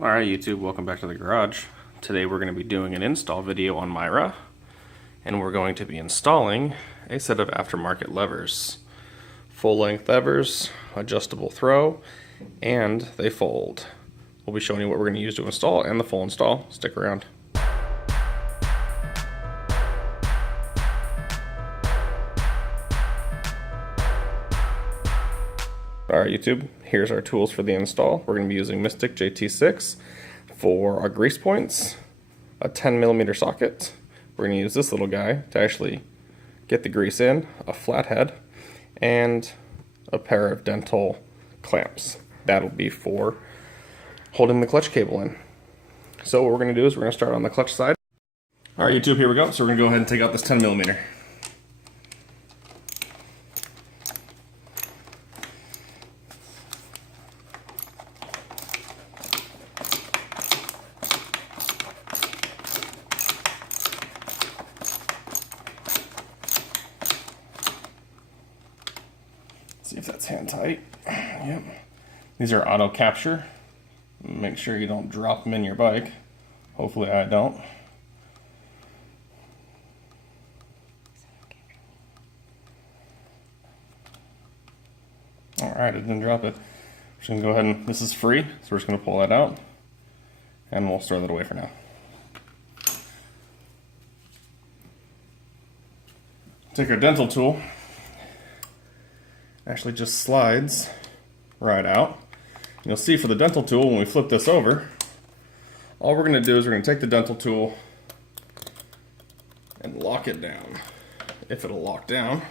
Alright YouTube, welcome back to the garage. Today we're going to be doing an install video on Myra, and we're going to be installing a set of aftermarket levers. Full-length levers, adjustable throw, and they fold. We'll be showing you what we're going to use to install and the full install. Stick around. Alright YouTube, here's our tools for the install. We're going to be using Mystic JT6 for our grease points, a 10mm socket. We're going to use this little guy to actually get the grease in, a flathead, and a pair of dental clamps. That'll be for holding the clutch cable in. So what we're going to do is we're going to start on the clutch side. Alright YouTube, here we go. So we're going to go ahead and take out this 10mm. See if that's hand tight. Yep. These are auto capture. Make sure you don't drop them in your bike. Hopefully I don't. Alright, I didn't drop it. Just gonna go ahead and, this is free, so we're just gonna pull that out and we'll store that away for now. Take our dental tool. Actually just slides right out. You'll see for the dental tool, when we flip this over, all we're going to do is we're going to take the dental tool and lock it down. If it'll lock down.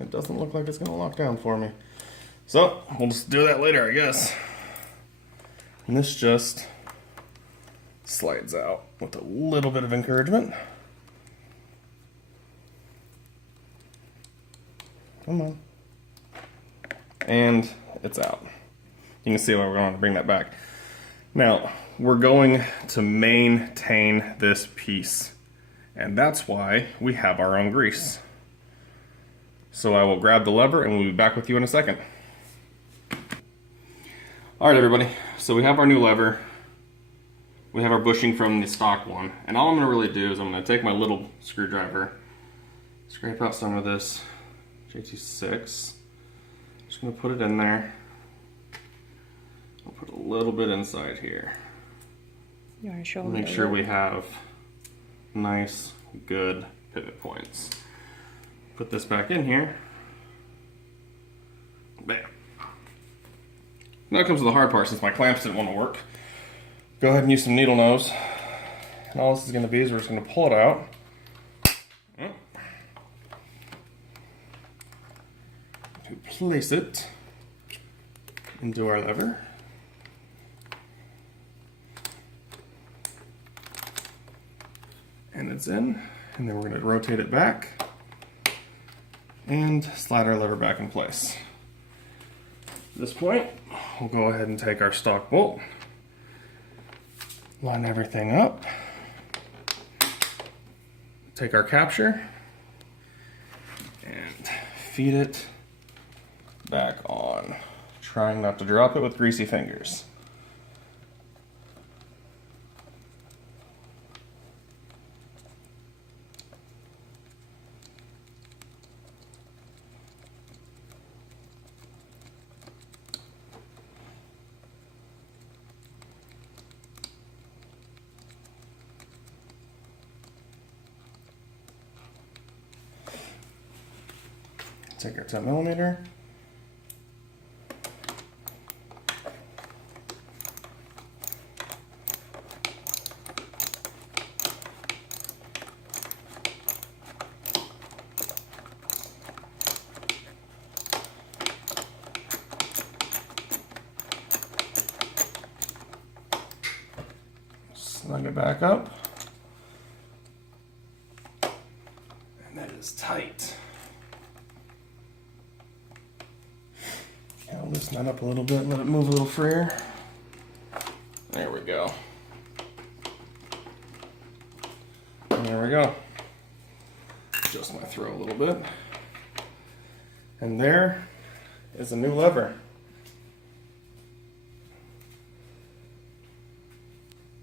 It doesn't look like it's going to lock down for me. So, we'll just do that later, I guess. And this just slides out with a little bit of encouragement. Come on. And it's out. You can see why we're going to bring that back. Now, we're going to maintain this piece. And that's why we have our own grease. So I will grab the lever and we'll be back with you in a second. Alright everybody, so we have our new lever. We have our bushing from the stock one. And all I'm going to really do is I'm going to take my little screwdriver, scrape out some of this JT6. Just gonna put it in there. I'll put a little bit inside here. You want to show them? Make sure we have nice, good pivot points. Put this back in here. Bam. Now comes to the hard part, since my clamps didn't want to work. Go ahead and use some needle nose. And all this is gonna be is we're just gonna pull it out. Place it into our lever. And it's in. And then we're going to rotate it back and slide our lever back in place. At this point, we'll go ahead and take our stock bolt, line everything up, take our capture, and feed it back on, trying not to drop it with greasy fingers. Take our 10mm. Snug it back up. And that is tight. I'll loosen that up a little bit and let it move a little freer. There we go. And there we go. Adjust my throw a little bit. And there is a new lever.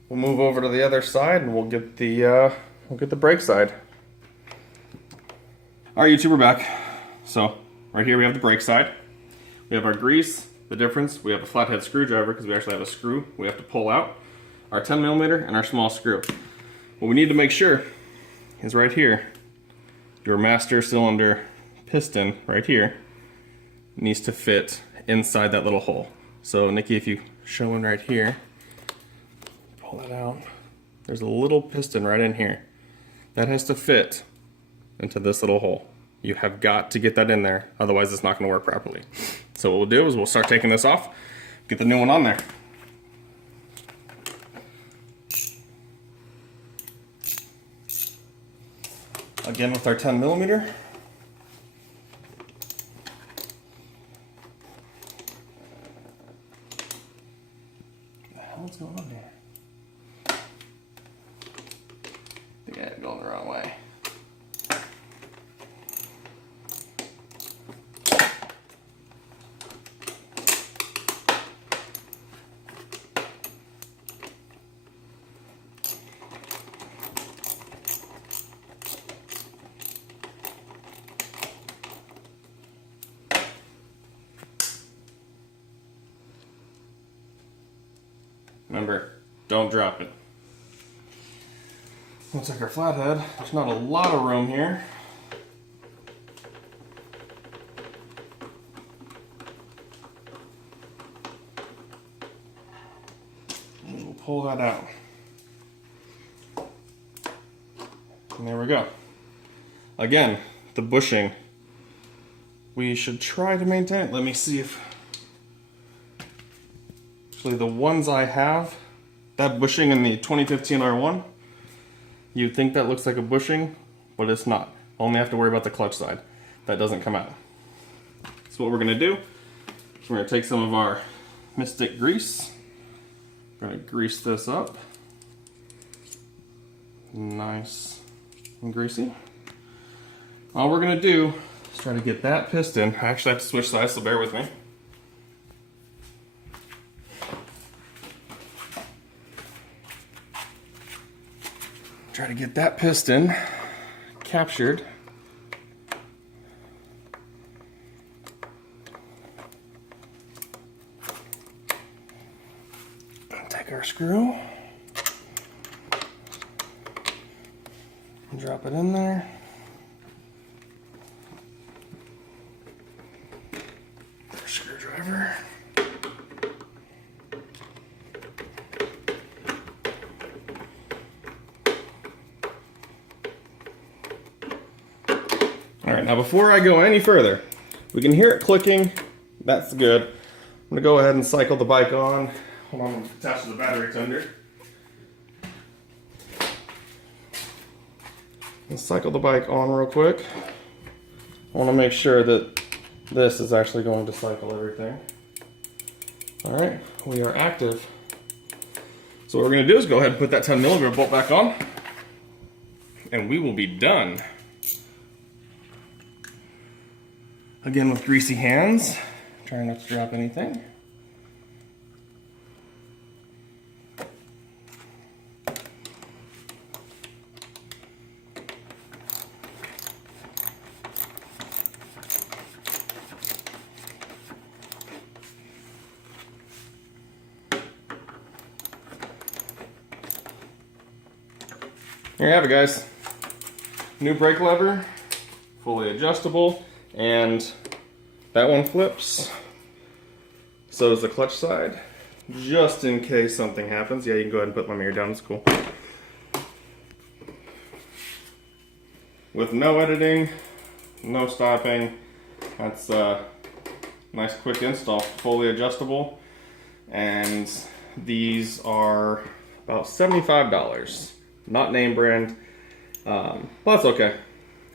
we'll move over to the other side and we'll get the brake side. All right, YouTube, we're back. So right here we have the brake side. We have our grease. The difference, we have a flathead screwdriver because we actually have a screw we have to pull out. Our 10mm and our small screw. What we need to make sure is right here, your master cylinder piston right here needs to fit inside that little hole. So Nikki, if you show in right here, pull that out. There's a little piston right in here. That has to fit into this little hole. You have got to get that in there, otherwise it's not going to work properly. So what we'll do is we'll start taking this off, get the new one on there. Again with our 10mm. What the hell is going on here? I think I had it going the wrong way. Remember, don't drop it. Looks like our flathead. There's not a lot of room here. And we'll pull that out. And there we go. Again, the bushing. We should try to maintain it. Let me see if... Actually, the ones I have, that bushing in the 2015 R1, you'd think that looks like a bushing, but it's not. Only have to worry about the clutch side. That doesn't come out. So what we're going to do is we're going to take some of our Mystic grease. We're going to grease this up. Nice and greasy. All we're going to do is try to get that piston. I actually have to switch sides, so bear with me. Try to get that piston captured. Take our screw and drop it in there. Our screwdriver. Alright, now before I go any further, we can hear it clicking. That's good. I'm going to go ahead and cycle the bike on. Hold on, I'm attached to the battery tender. Let's cycle the bike on real quick. I want to make sure that this is actually going to cycle everything. Alright, we are active. So what we're going to do is go ahead and put that 10mm bolt back on, and we will be done. Again with greasy hands, trying not to drop anything. There you have it, guys. New brake lever, fully adjustable. And that one flips. So does the clutch side. Just in case something happens. Yeah, you can go ahead and put my mirror down. It's cool. With no editing, no stopping. That's a nice quick install. Fully adjustable. And these are about $75. Not name brand. Well, that's okay.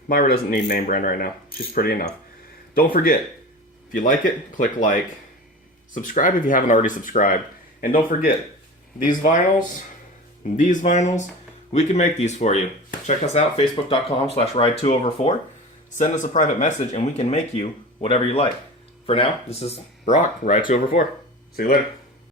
Myra doesn't need name brand right now. She's pretty enough. Don't forget, if you like it, click like. Subscribe if you haven't already subscribed. And don't forget, these vinyls, we can make these for you. Check us out, facebook.com/ride2over4. Send us a private message and we can make you whatever you like. For now, this is Brock, Ride2over4. See you later.